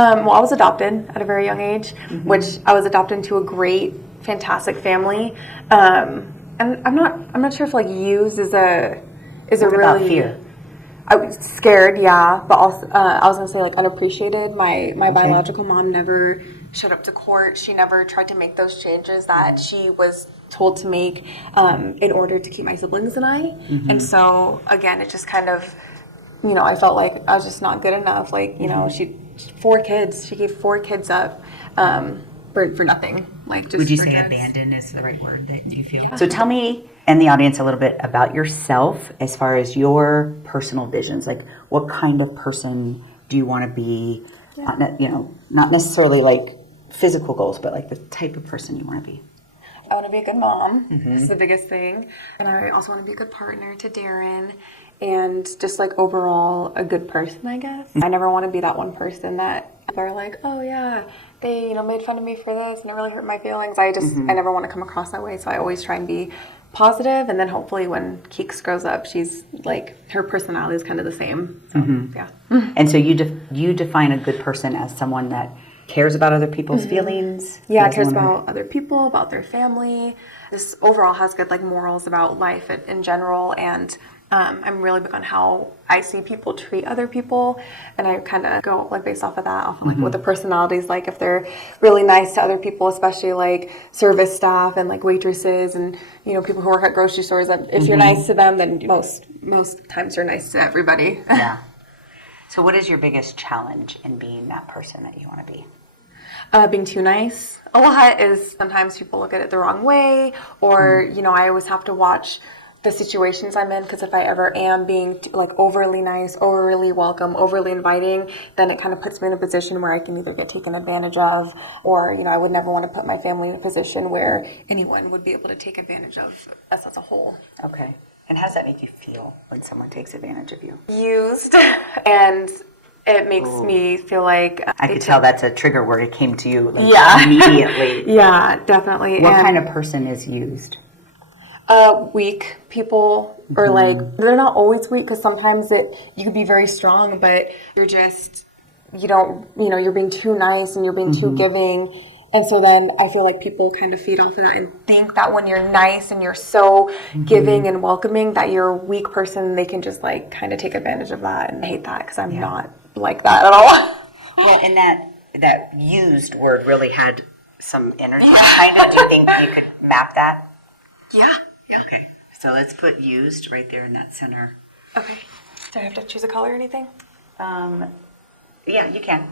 Well, I was adopted at a very young age, which I was adopted into a great, fantastic family. And I'm not sure if like used is a What really about fear? I was scared, yeah, but also I was gonna say like unappreciated. My biological mom never showed up to court. She never tried to make those changes that she was told to make in order to keep my siblings and I. And so again, it just kind of, I felt like I was just not good enough. Like, she 4 kids. She gave 4 kids up for nothing. Like, just Would you for say drugs. abandon is the right word that you feel? So tell me and the audience a little bit about yourself as far as your personal visions. Like, what kind of person do you want to be? Not necessarily like physical goals, but like the type of person you want to be. I want to be a good mom. That's the biggest thing. And I also want to be a good partner to Darren. And just like overall a good person, I guess. I never want to be that one person that people are like, oh yeah, they made fun of me for this and it really hurt my feelings. I never want to come across that way. So I always try and be positive, and then hopefully when Keeks grows up, she's like, her personality is kind of the same. So yeah. And so you define a good person as someone that cares about other people's feelings. Yeah, cares about other people, about their family. This overall has good like morals about life in general, and I'm really big on how I see people treat other people, and I kind of go like based off of that, off of, like what the personalities like. If they're really nice to other people, especially like service staff and like waitresses and people who work at grocery stores, that if you're nice to them, then most times you're nice to everybody. Yeah. So what is your biggest challenge in being that person that you want to be? Being too nice a lot is sometimes people look at it the wrong way, or I always have to watch the situations I'm in, because if I ever am being like overly nice, overly welcome, overly inviting, then it kind of puts me in a position where I can either get taken advantage of, or I would never want to put my family in a position where anyone would be able to take advantage of us as a whole. Okay. And how does that make you feel when someone takes advantage of you? Used, and it makes me feel like I could tell that's a trigger word. It came to you immediately. Yeah, definitely. What kind of person is used? Weak people, or like they're not always weak, because sometimes you could be very strong, but you're just you're being too nice and you're being too giving, and so then I feel like people kind of feed off of that and think that when you're nice and you're so giving and welcoming that you're a weak person, they can just like kind of take advantage of that, and I hate that because I'm not like that at all. Well, and that used word really had some energy behind it. Do you think you could map that? Yeah. Okay. So let's put used right there in that center. Okay. Do I have to choose a color or anything? Yeah, you can.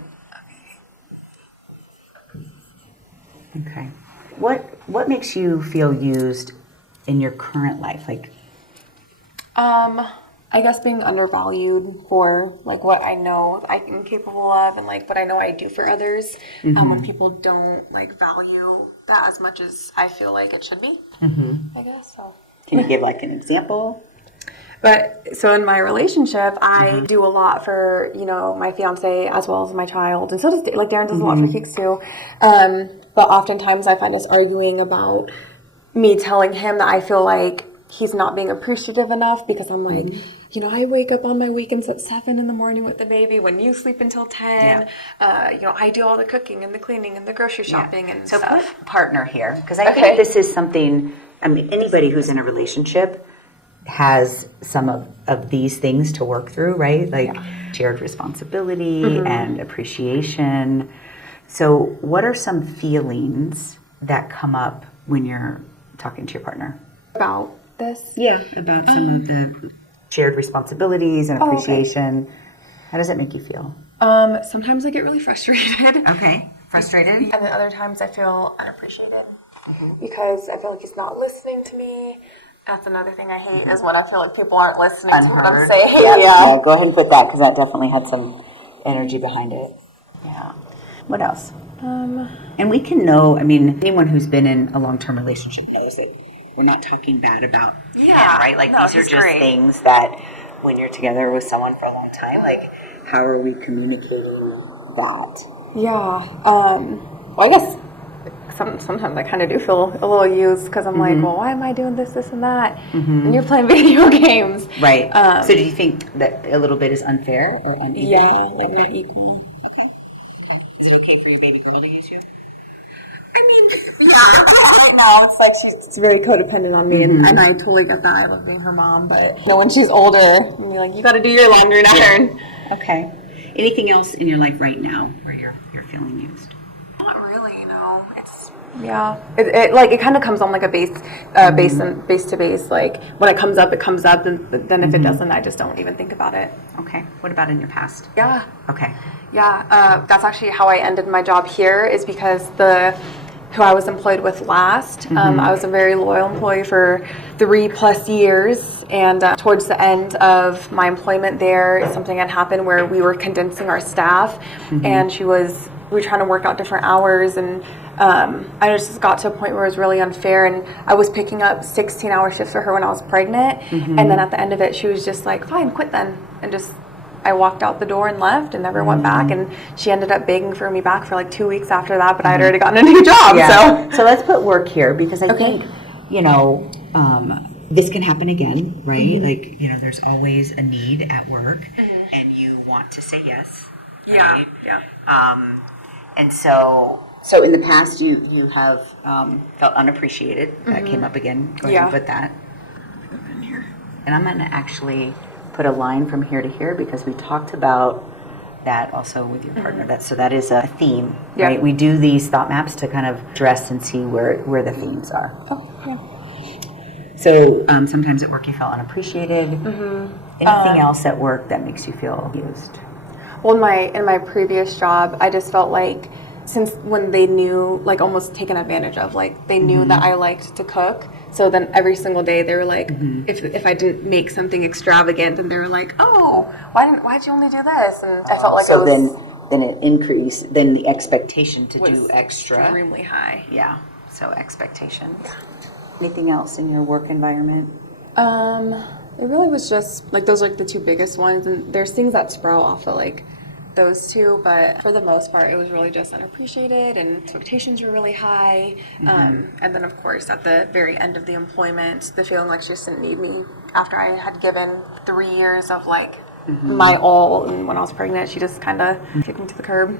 Okay. What makes you feel used in your current life? Like, I guess being undervalued for like what I know I'm capable of, and like what I know I do for others. When people don't like value that as much as I feel like it should be. I guess so. Can you give like an example? But so in my relationship, I do a lot for my fiance as well as my child, and so does like Darren does a lot for Keeks too. But oftentimes I find us arguing about me telling him that I feel like he's not being appreciative enough, because I'm like, I wake up on my weekends at 7 in the morning with the baby when you sleep until 10. I do all the cooking and the cleaning and the grocery shopping and so stuff. put partner here, because I think this is something. I mean, anybody who's in a relationship has some of these things to work through, right? Like shared responsibility and appreciation. So what are some feelings that come up when you're talking to your partner? About this? Yeah, about some of the shared responsibilities and appreciation. How does it make you feel? Sometimes I get really frustrated. Okay. Frustrated? And then other times I feel unappreciated. Because I feel like he's not listening to me. That's another thing I hate, is when I feel like people aren't listening to what I'm saying. Yeah, go ahead and put that, because that definitely had some energy behind it. Yeah. What else? And we can know, I mean, anyone who's been in a long-term relationship knows that we're not talking bad about him, right? Like, these are just things that when you're together with someone for a long time, like, how are we communicating that? Yeah. Well, I guess sometimes I kind of do feel a little used, because I'm like, well, why am I doing this, and that? And you're playing video games. Right. So do you think that a little bit is unfair or uneven? Yeah, like not equal. Okay. Is it okay for your baby girl to use you? I mean, yeah, right now it's like she's very codependent on me, and I totally get that. I love being her mom, but when she's older, I'm like, you got to do your laundry now. Yeah. Okay. Anything else in your life right now where you're feeling used? Not really, it's it kind of comes on like a base to base. Like when it comes up, and then if it doesn't, I just don't even think about it. Okay. What about in your past? Yeah. Okay. Yeah, that's actually how I ended my job here, is because who I was employed with last. I was a very loyal employee for 3+ years, and towards the end of my employment there, something had happened where we were condensing our staff, and we were trying to work out different hours, and I just got to a point where it was really unfair, and I was picking up 16-hour shifts for her when I was pregnant, and then at the end of it, she was just like, fine, quit then, and just I walked out the door and left and never went back, and she ended up begging for me back for like 2 weeks after that, but I had already gotten a new job. Yeah. So let's put work here, because I think, this can happen again, right? Like, there's always a need at work, and you want to say yes. Right? Yeah. And so in the past, you have felt unappreciated. That came up again. Go ahead and put that. And I'm going to actually put a line from here to here, because we talked about that also with your partner. That is a theme, right? We do these thought maps to kind of address and see where the themes are. Oh, yeah. So sometimes at work you felt unappreciated. Anything else at work that makes you feel used? Well, in my previous job, I just felt like, since when they knew, like almost taken advantage of, like they knew that I liked to cook. So then every single day they were like, if I didn't make something extravagant, then they were like, oh, why'd you only do this? And I felt like then it increased. Then the expectation to do extra, extremely high. Yeah. So expectations. Anything else in your work environment? It really was just like those are like the two biggest ones, and there's things that sprout off of like those two, but for the most part, it was really just unappreciated, and expectations were really high. And then, of course, at the very end of the employment, the feeling like she just didn't need me after I had given 3 years of like my all, and when I was pregnant, she just kind of kicked me to the curb.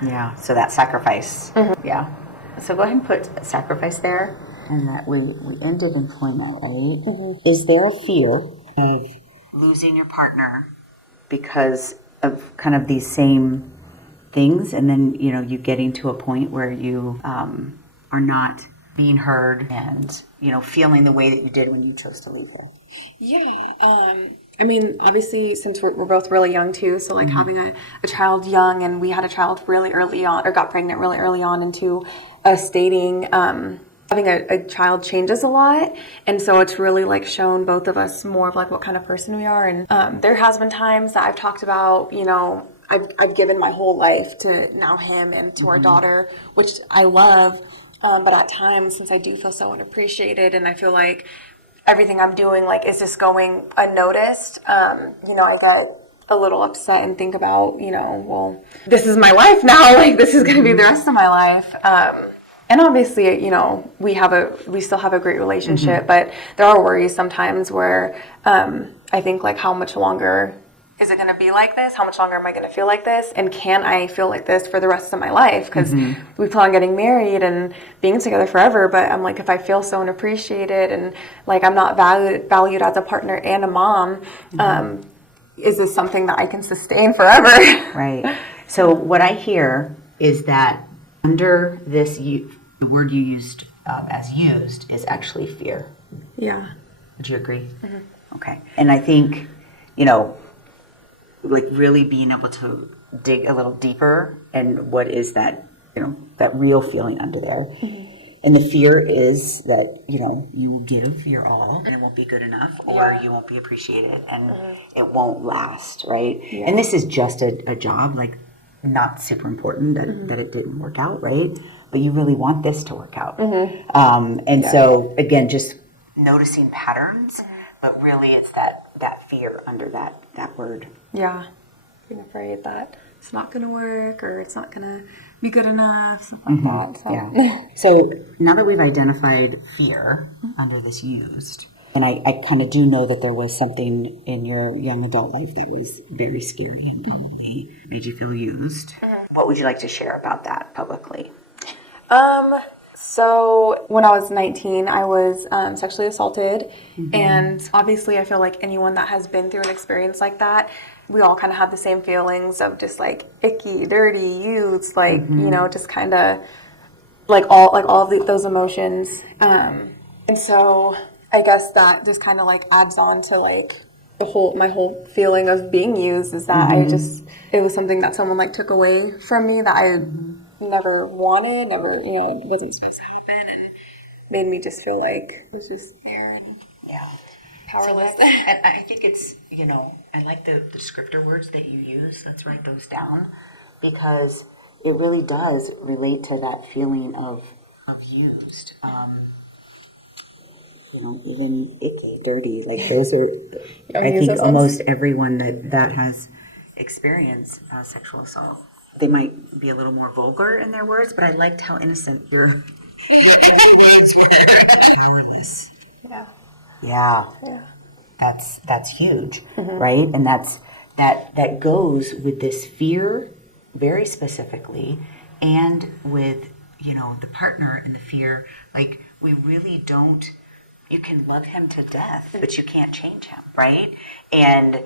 Yeah. So that sacrifice. Yeah. So go ahead and put sacrifice there, and that we ended employment, right? Is there a fear of losing your partner because of kind of these same things, and then you getting to a point where you are not being heard, and feeling the way that you did when you chose to leave her? Yeah. I mean, obviously, since we're both really young too, so like having a child young, and we had a child really early on, or got pregnant really early on into us dating. Having a child changes a lot, and so it's really like shown both of us more of like what kind of person we are. And there has been times that I've talked about, I've given my whole life to now him and to our daughter, which I love, but at times, since I do feel so unappreciated, and I feel like everything I'm doing like is just going unnoticed, I get a little upset and think about, well, this is my life now, like this is going to be the rest of my life. And obviously, we still have a great relationship, but there are worries sometimes where I think like, how much longer is it going to be like this? How much longer am I going to feel like this? And can I feel like this for the rest of my life? Because we plan on getting married and being together forever, but I'm like, if I feel so unappreciated and like I'm not valued as a partner and a mom, is this something that I can sustain forever? Right. So what I hear is that under this, the word you used as used is actually fear. Yeah. Would you agree? Okay. And I think, like really being able to dig a little deeper, and what is that, that real feeling under there. And the fear is that, you will give your all and it won't be good enough, or you won't be appreciated, and it won't last, right? Yeah. And this is just a job, like not super important that it didn't work out, right? But you really want this to work out. So again, just noticing patterns, but really it's that fear under that word. Yeah. Being afraid that it's not going to work, or it's not going to be good enough, stuff like that. So. Yeah. So now that we've identified fear under this used, And I kind of do know that there was something in your young adult life that was very scary and probably made you feel used. What would you like to share about that publicly? So when I was 19, I was sexually assaulted. And obviously I feel like anyone that has been through an experience like that, we all kind of have the same feelings of just like icky, dirty, used, like, you know, just kind of like all of those emotions. And so I guess that just kind of like adds on to like my whole feeling of being used is that it was something that someone like took away from me that I never wanted, you know, it wasn't supposed to happen, and made me just feel like it was just there and powerless. So I think it's, you know, I like the descriptor words that you use. Let's write those down because it really does relate to that feeling of used. You know, even icky, dirty, like those are, I think almost everyone that has experienced sexual assault. They might be a little more vulgar in their words, but I liked how innocent your words were. Powerless. Yeah. That's huge, right? And that goes with this fear very specifically, and with, you know, the partner and the fear. Like, we really don't. You can love him to death, but you can't change him, right? And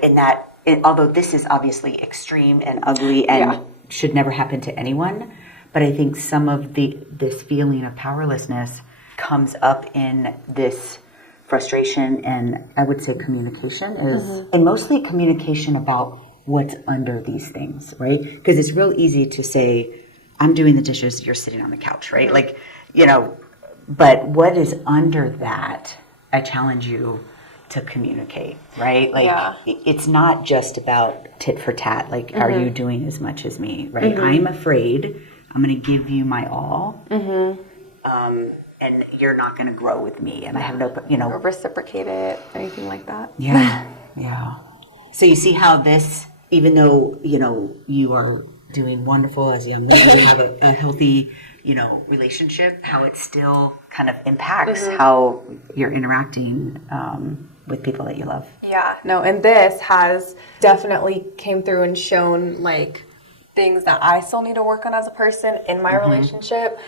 although this is obviously extreme and ugly and should never happen to anyone, but I think some of this feeling of powerlessness comes up in this frustration, and I would say communication is, and mostly communication about what's under these things, right? Because it's real easy to say, I'm doing the dishes, you're sitting on the couch, right? Like, you know, but what is under that, I challenge you to communicate, right? Like, it's not just about tit for tat. Like, are you doing as much as me, right? I'm afraid. I'm going to give you my all. And you're not going to grow with me. And I have no, you know. Or reciprocate it, anything like that. Yeah. So you see how this, even though, you know, you are doing wonderful as a young lady, you have a healthy, you know, relationship, how it still kind of impacts how you're interacting with people that you love. No, and this has definitely came through and shown like things that I still need to work on as a person in my relationship.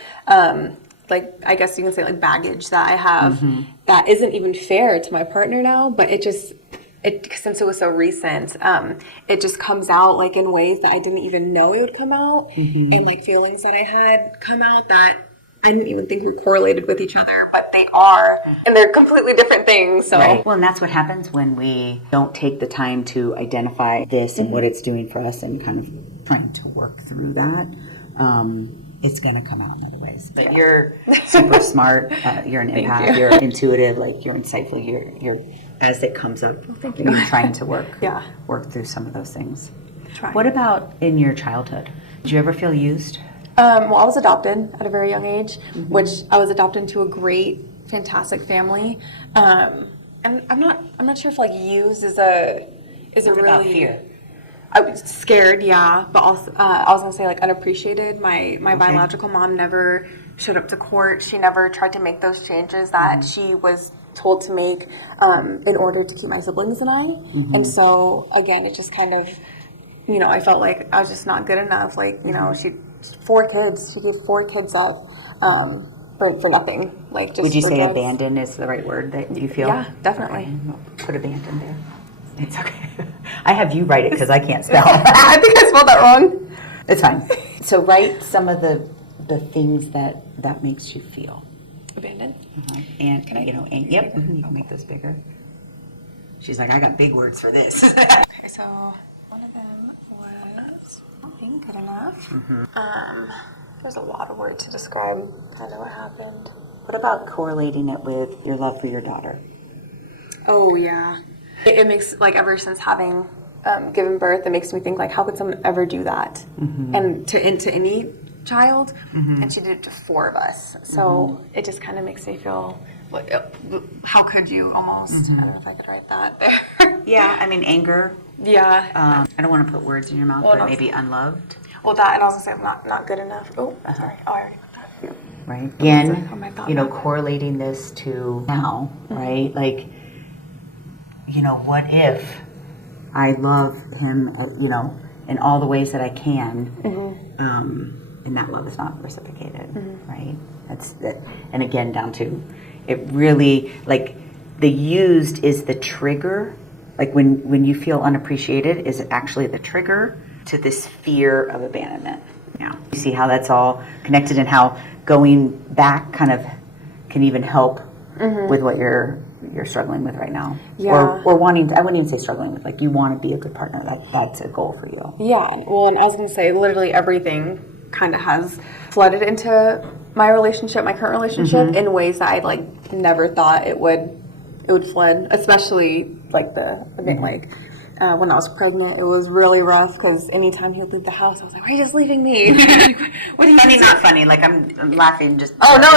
Like, I guess you can say like baggage that I have that isn't even fair to my partner now, but since it was so recent, it just comes out like in ways that I didn't even know it would come out, and like feelings that I had come out that I didn't even think were correlated with each other, but they are, and they're completely different things. So, well, and that's what happens when we don't take the time to identify this and what it's doing for us, and kind of trying to work through that. It's going to come out in other ways. But you're super smart. You're an empath. You're intuitive. Like, you're insightful. You're as it comes up. You're trying to work through some of those things. What about in your childhood? Did you ever feel used? Well, I was adopted at a very young age, which I was adopted into a great, fantastic family. And I'm not sure if like used is a really about fear? I was scared, but also I was gonna say like unappreciated. My biological mom never showed up to court. She never tried to make those changes that she was told to make in order to keep my siblings and I. And so again, it just kind of, you know, I felt like I was just not good enough. Like, you know, she gave 4 kids up for nothing. Like, just would you for say drugs. abandon is the right word that you feel? Yeah, definitely. Okay. Put abandon there. It's okay. I have you write it because I can't spell. I think I spelled that wrong. It's fine. So write some of the things that makes you feel. Abandoned. And can I, you know, and you can make those bigger. She's like, I got big words for this. Okay, so one of them was not being good enough. There's a lot of words to describe kind of what happened. What about correlating it with your love for your daughter? Oh, yeah. It makes, like, ever since having given birth, it makes me think, like, how could someone ever do that? And to any child, and she did it to 4 of us. So it just kind of makes me feel, like, how could you almost? I don't know if I could write that there. Yeah, I mean, anger. Yeah. I don't want to put words in your mouth, but maybe unloved. Well, that, and I was going to say not good enough. Oh, sorry. Oh, I already put that. Right. Again, you know, correlating this to now, right? Like, what if I love him, in all the ways that I can, and that love is not reciprocated, right? And again, down to it really, like, the used is the trigger. Like when you feel unappreciated is actually the trigger to this fear of abandonment. Yeah. You see how that's all connected and how going back kind of can even help with what you're struggling with right now. Yeah. Or wanting to, I wouldn't even say struggling with, like, you want to be a good partner. That's a goal for you. Yeah. Well, and I was going to say, literally everything kind of has flooded into my relationship, my current relationship, in ways that I never thought it would flood, especially when I was pregnant. It was really rough because anytime he would leave the house, I was like, why are you just leaving me? What are you Funny, not funny. Like, I'm laughing just. Oh, no,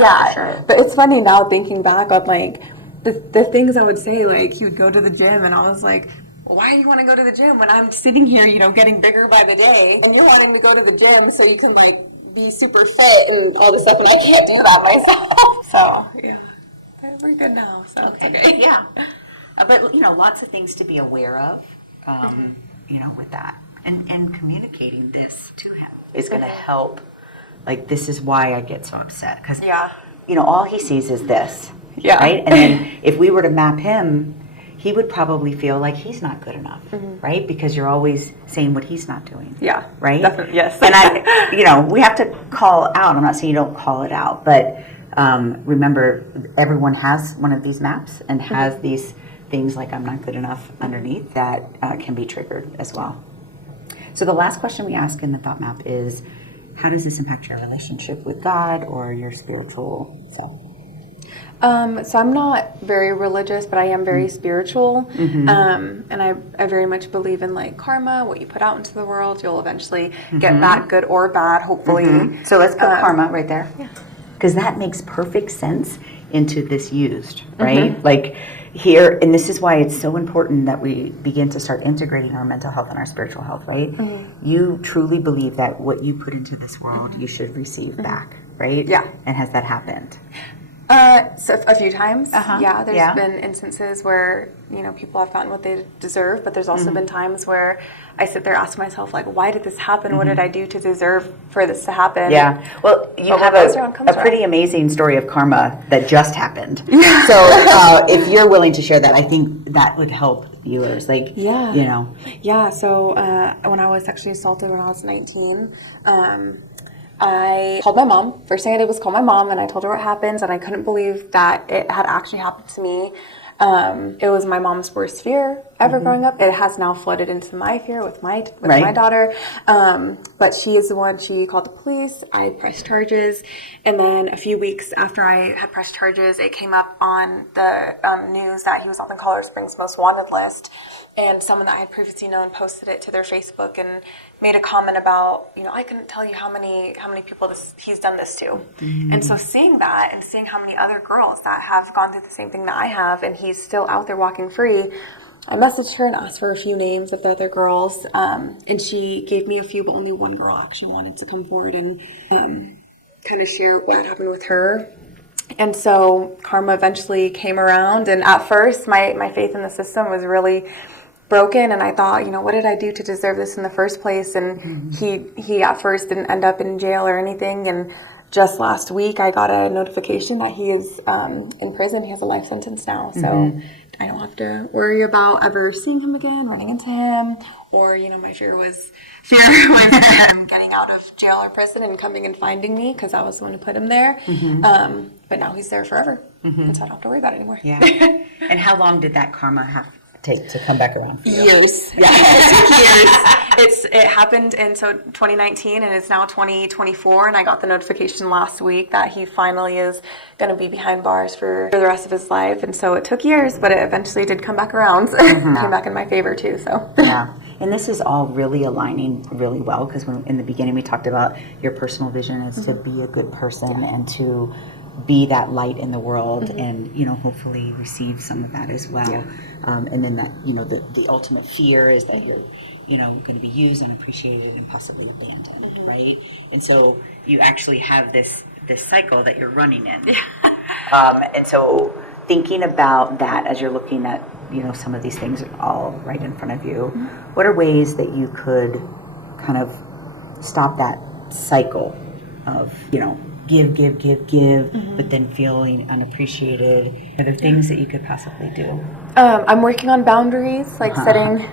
yeah. Sure. But it's funny now thinking back on the things I would say, like he would go to the gym and I was like, why do you want to go to the gym when I'm sitting here, getting bigger by the day, and you're wanting to go to the gym so you can be super fit and all this stuff, and I can't do that myself. So yeah, but we're good now. So okay. Yeah. But lots of things to be aware of, with that, and communicating this to him is going to help. Like, this is why I get so upset, because all he sees is this, right? And then if we were to map him, he would probably feel like he's not good enough, right? Because you're always saying what he's not doing. Yeah. Right? Definitely, yes. And we have to call out. I'm not saying you don't call it out, but remember, everyone has one of these maps and has these things like I'm not good enough underneath that can be triggered as well. So the last question we ask in the thought map is, how does this impact your relationship with God or your spiritual self? So I'm not very religious, but I am very spiritual. And I very much believe in karma. What you put out into the world, you'll eventually get back, good or bad, hopefully. So let's put karma right there. Yeah. Because that makes perfect sense into this used, right? Like here, and this is why it's so important that we begin to start integrating our mental health and our spiritual health, right? You truly believe that what you put into this world, you should receive back, right? Yeah. And has that happened? So a few times, there's been instances where, people have gotten what they deserve, but there's also been times where I sit there asking myself, why did this happen? What did I do to deserve for this to happen? Yeah. Well, you have a pretty amazing story of karma that just happened. So if you're willing to share that, I think that would help viewers. Yeah, so when I was sexually assaulted when I was 19, I called my mom. First thing I did was call my mom, and I told her what happened, and I couldn't believe that it had actually happened to me. It was my mom's worst fear ever growing up. It has now flooded into my fear with my daughter. But she is the one, she called the police. I pressed charges. And then a few weeks after I had pressed charges, it came up on the news that he was on the Colorado Springs Most Wanted list. And someone that I had previously known posted it to their Facebook and made a comment about, I couldn't tell you how many people he's done this to. And so seeing that and seeing how many other girls that have gone through the same thing that I have, and he's still out there walking free, I messaged her and asked for a few names of the other girls, and she gave me a few, but only one girl actually wanted to come forward and kind of share what had happened with her. And so karma eventually came around, and at first my faith in the system was really broken, and I thought, what did I do to deserve this in the first place? And he at first didn't end up in jail or anything, and just last week I got a notification that he is in prison. He has a life sentence now, so I don't have to worry about ever seeing him again, running into him, or my fear was him getting out of jail or prison and coming and finding me, because I was the one who put him there. But now he's there forever, and so I don't have to worry about it anymore. Yeah. And how long did that karma take to come back around for you? Years. Yeah, it took years. It happened in 2019, and it's now 2024, and I got the notification last week that he finally is going to be behind bars for the rest of his life. And so it took years, but it eventually did come back around. Came back in my favor too. So yeah. And this is all really aligning really well, because in the beginning we talked about your personal vision is to be a good person and to be that light in the world, and hopefully receive some of that as well. And then that the ultimate fear is that you're going to be used, unappreciated, and possibly abandoned, right? And so you actually have this cycle that you're running in. And so thinking about that as you're looking at, some of these things all right in front of you, what are ways that you could kind of stop that cycle of, give, but then feeling unappreciated? Are there things that you could possibly do? I'm working on boundaries, like setting,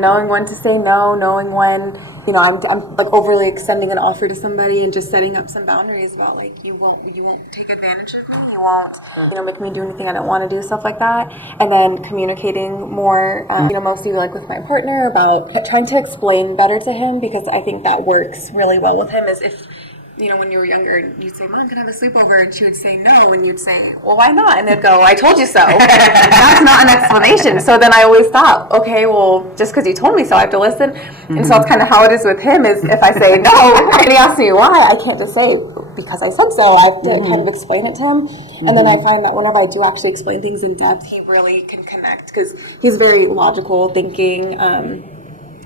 knowing when to say no, knowing when, I'm like overly extending an offer to somebody, and just setting up some boundaries about like you won't take advantage of me, you won't, make me do anything I don't want to do, stuff like that. And then communicating more, mostly like with my partner, about trying to explain better to him, because I think that works really well with him. Is if when you were younger, you'd say, Mom, can I have a sleepover? And she would say no, and you'd say, well, why not? And they'd go, I told you so. That's not an explanation. So then I always thought, okay, well, just because you told me so, I have to listen. And so it's kind of how it is with him, is if I say no, and he asks me why, I can't just say, because I said so. I have to kind of explain it to him. And then I find that whenever I do actually explain things in depth, he really can connect, because he's very logical thinking,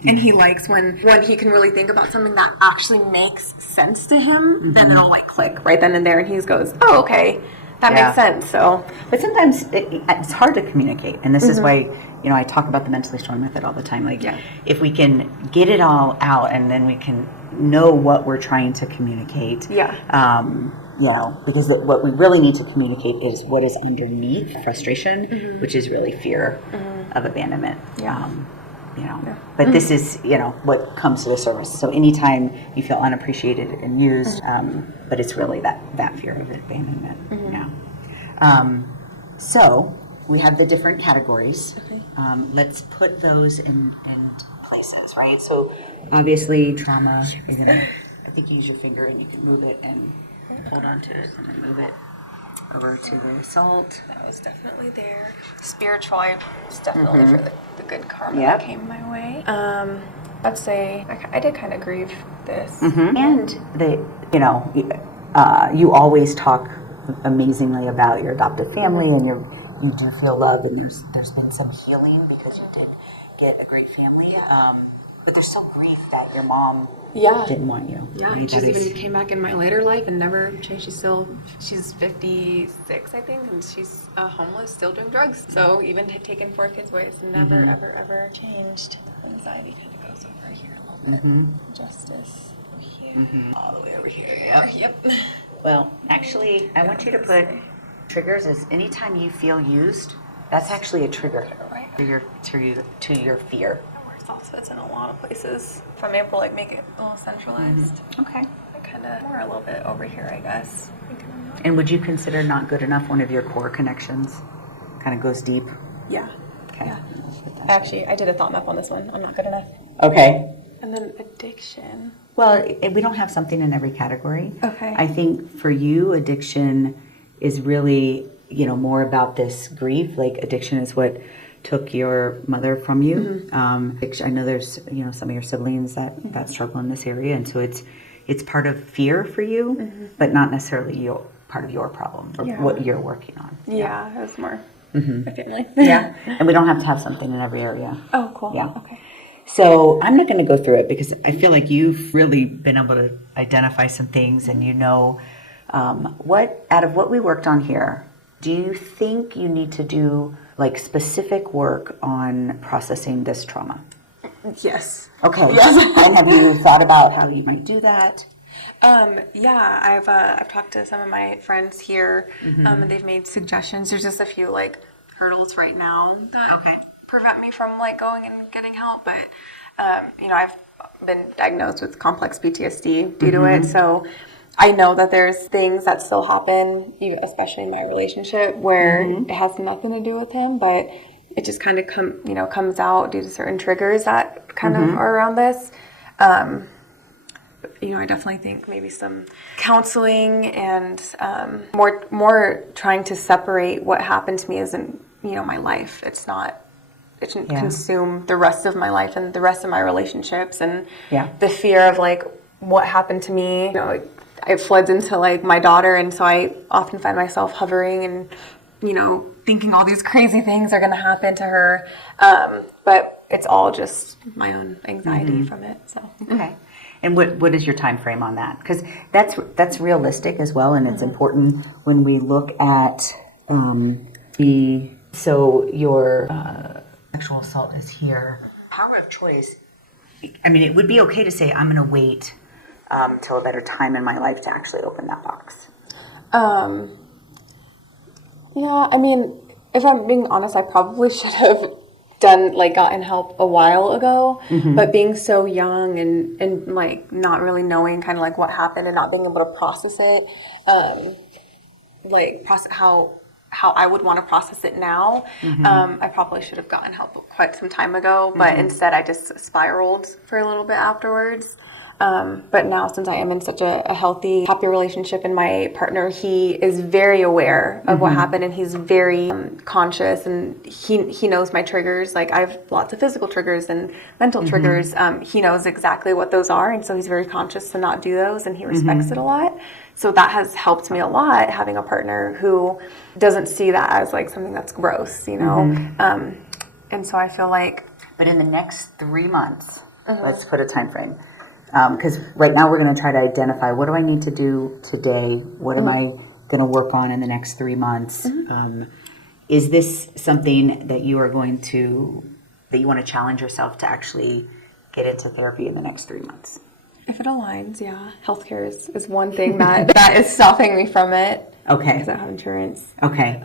and he likes when he can really think about something that actually makes sense to him, then it'll like click right then and there, and he goes, oh, okay, that makes sense. So, but sometimes it's hard to communicate, and this is why I talk about the mentally strong method all the time. Like, if we can get it all out, and then we can know what we're trying to communicate. Because what we really need to communicate is what is underneath frustration, which is really fear of abandonment. But this is, what comes to the surface. So anytime you feel unappreciated and used, but it's really that fear of abandonment. So we have the different categories. Okay. Let's put those in places, right? So obviously trauma, you're gonna, I think you use your finger and you can move it and hold on to it and then move it over to the assault. That was definitely there. Spiritual, was definitely for the good karma that came my way. I'd say I did kind of grieve this. And you always talk amazingly about your adoptive family, and you do feel love, and there's been some healing because you did get a great family. But there's still grief that your mom didn't want you. Yeah, and she's even came back in my later life and never changed. She's 56, I think, and she's homeless, still doing drugs. So even taking 4 kids away, it's never, ever changed. Anxiety kind of goes over here a little bit. Justice over here. All the way over here. Yep. Well, actually, I want you to put triggers as anytime you feel used. That's actually a trigger to your fear. Also, it's in a lot of places. If I'm able to like make it a little centralized. Okay. Kind of more a little bit over here, I guess. And would you consider not good enough one of your core connections? Kind of goes deep. Yeah. Okay. Yeah. Actually, I did a thought map on this one. I'm not good enough. Okay. And then addiction. Well, we don't have something in every category. Okay. I think for you, addiction is really, more about this grief. Like, addiction is what took your mother from you. I know there's, some of your siblings that struggle in this area, and so it's part of fear for you, but not necessarily part of your problem or what you're working on. Yeah, it was more my family. And we don't have to have something in every area. Oh, cool. Yeah. Okay. So I'm not going to go through it because I feel like you've really been able to identify some things, and what out of what we worked on here, do you think you need to do like specific work on processing this trauma? Yes. Okay. Yes. And have you thought about how you might do that? I've talked to some of my friends here, and they've made suggestions. There's just a few like hurdles right now that prevent me from like going and getting help. But I've been diagnosed with complex PTSD due to it, so I know that there's things that still happen, especially in my relationship, where it has nothing to do with him, but it just kind of comes out due to certain triggers that kind of are around this. I definitely think maybe some counseling and more trying to separate what happened to me isn't my life. It shouldn't consume the rest of my life and the rest of my relationships, and the fear of like what happened to me. It floods into like my daughter, and so I often find myself hovering and thinking all these crazy things are going to happen to her, but it's all just my own anxiety from it. So And what is your time frame on that? Because that's realistic as well, and it's important when we look at So your sexual assault is here. Power of choice. I mean, it would be okay to say, I'm going to wait till a better time in my life to actually open that box. Yeah, I mean, if I'm being honest, I probably should have gotten help a while ago, but being so young and like not really knowing kind of like what happened and not being able to process it, process how I would want to process it now, I probably should have gotten help quite some time ago, but instead I just spiraled for a little bit afterwards. But now, since I am in such a healthy, happy relationship, and my partner, he is very aware of what happened, and he's very conscious, and he knows my triggers. Like, I have lots of physical triggers and mental triggers. He knows exactly what those are, and so he's very conscious to not do those, and he respects it a lot. So that has helped me a lot, having a partner who doesn't see that as like something that's gross, you know. And so I feel like, but in the next 3 months, let's put a time frame. Because right now we're going to try to identify, what do I need to do today? What am I going to work on in the next 3 months? Is this something that you are that you want to challenge yourself to actually get into therapy in the next 3 months? if it aligns, yeah. Healthcare is one thing that is stopping me from it. Okay. Because I have insurance. Okay.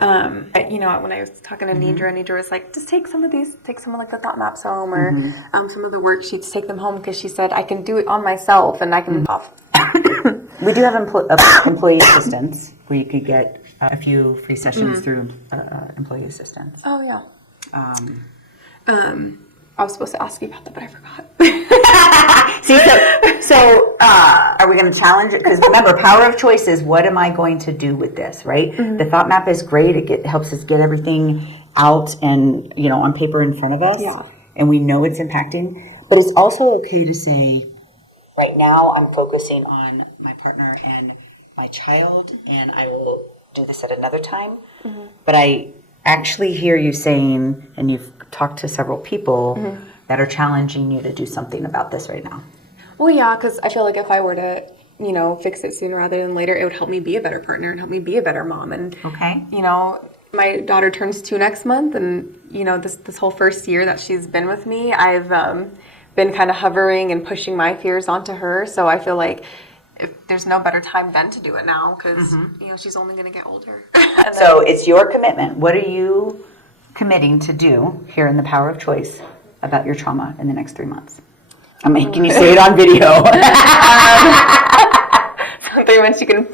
You know, when I was talking to Nidra was like, just take some of like the thought maps home or some of the worksheets, take them home, because she said I can do it on myself and I can off. We do have employee assistance where you could get a few free sessions through employee assistance. Oh yeah. I was supposed to ask you about that, but I forgot. See, so are we going to challenge it? Because remember, power of choice is, what am I going to do with this, right? The thought map is great. It helps us get everything out and, on paper in front of us. Yeah. And we know it's impacting. But it's also okay to say, right now I'm focusing on my partner and my child, and I will do this at another time. But I actually hear you saying, and you've talked to several people that are challenging you to do something about this right now. Well, yeah, because I feel like if I were to, fix it sooner rather than later, it would help me be a better partner and help me be a better mom. And, Okay. My daughter turns 2 next month, and, this whole first year that she's been with me, I've been kind of hovering and pushing my fears onto her. So I feel like if there's no better time than to do it now, because, she's only going to get older. So it's your commitment. What are you committing to do here in the Power of Choice about your trauma in the next 3 months? I'm making you say it on video. 3 months you can.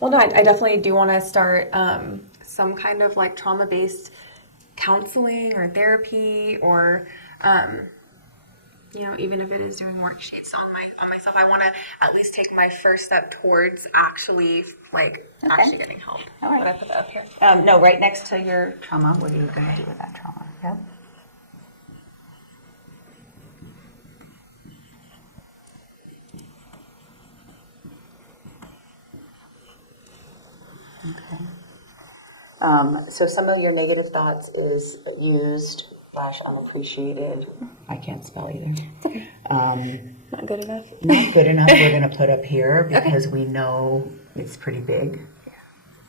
Well, no, I definitely do want to start some kind of like trauma-based counseling or therapy, or even if it is doing worksheets on myself, I want to at least take my first step towards actually actually getting help. All right. Would I put that up here? No, right next to your trauma. What are you going to do with that trauma? Yeah. Okay. So some of your negative thoughts is used / unappreciated. I can't spell either. It's okay. Not good enough. Not good enough. We're going to put up here because we know it's pretty big.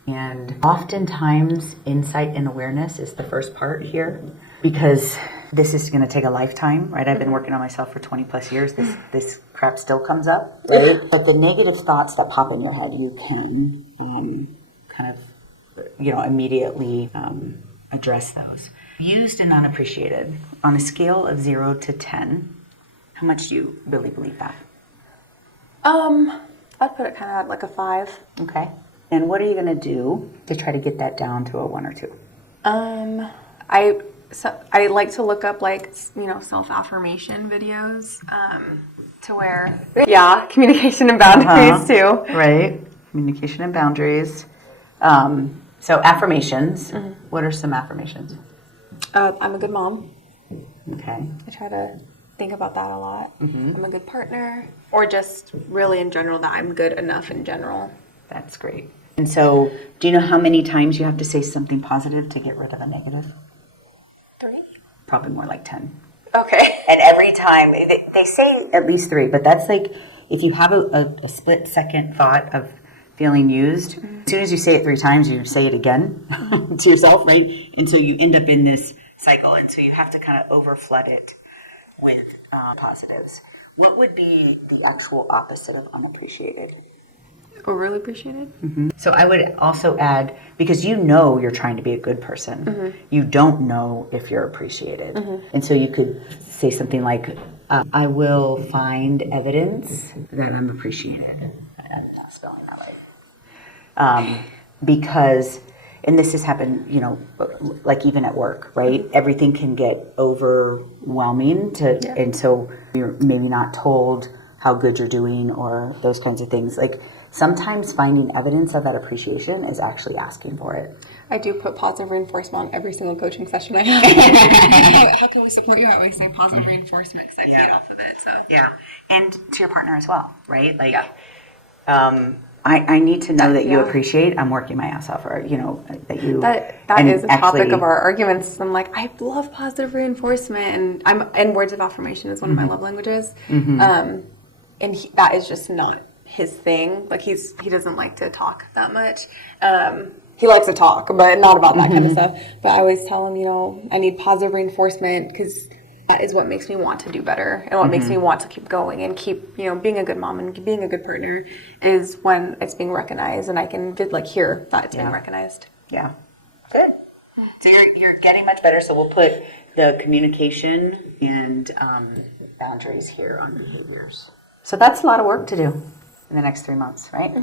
And oftentimes, insight and awareness is the first part here, because this is going to take a lifetime, right? I've been working on myself for 20 plus years. This crap still comes up, right? But the negative thoughts that pop in your head, you can kind of, immediately address those. Used and unappreciated. On a scale of 0 to 10, how much do you really believe that? I'd put it kind of at like a 5. Okay. And what are you going to do to try to get that down to a 1 or 2? I like to look up self-affirmation videos to where communication and boundaries too. Right. Communication and boundaries. So affirmations. What are some affirmations? I'm a good mom. Okay. I try to think about that a lot. I'm a good partner, or just really in general that I'm good enough in general. That's great. And so, do you know how many times you have to say something positive to get rid of a negative? 3? Probably more like 10. Okay. And every time, they say at least 3, but that's like, if you have a split second thought of feeling used. As soon as you say it 3 times, you say it again to yourself, right? And so you end up in this cycle. And so you have to kind of overflood it with positives. What would be the actual opposite of unappreciated? Overly appreciated. So I would also add, because you know you're trying to be a good person, you don't know if you're appreciated. And so you could say something like, I will find evidence that I'm appreciated. I'm not spelling that right. Because, and this has happened, you know, like even at work, right? Everything can get overwhelming and so you're maybe not told how good you're doing or those kinds of things. Like sometimes finding evidence of that appreciation is actually asking for it. I do put positive reinforcement on every single coaching session I have. How can we support you? I always say positive reinforcement because I feed off of it. So yeah, and to your partner as well, right? Like, I need to know that you appreciate. I'm working my ass off, or you know that you. That is a topic of our arguments. I'm like, I love positive reinforcement, and words of affirmation is one of my love languages. And that is just not his thing. Like he doesn't like to talk that much. He likes to talk, but not about that kind of stuff. But I always tell him, you know, I need positive reinforcement because that is what makes me want to do better and what makes me want to keep going and keep, you know, being a good mom and being a good partner is when it's being recognized and I can like hear that it's being recognized. Yeah. Good. So you're getting much better. So we'll put the communication and boundaries here on behaviors. So that's a lot of work to do in the next 3 months, right?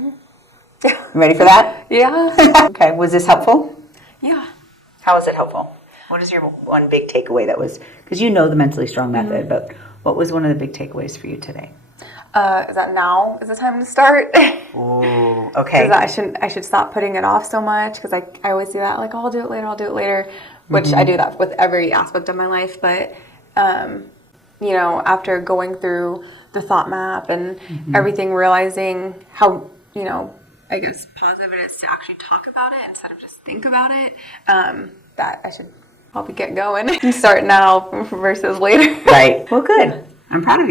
You ready for that? Yeah. Okay. Was this helpful? Yeah. How was it helpful? What is your one big takeaway that was, because you know the Mentally Strong method, but what was one of the big takeaways for you today? Is that now is the time to start? Ooh, okay. I should stop putting it off so much because I always do that, like, oh, I'll do it later, which I do that with every aspect of my life. But, you know, after going through the thought map and everything, realizing how, you know, I guess positive it is to actually talk about it instead of just think about it, that I should probably get going and start now versus later. Right. Well, good. I'm proud of you.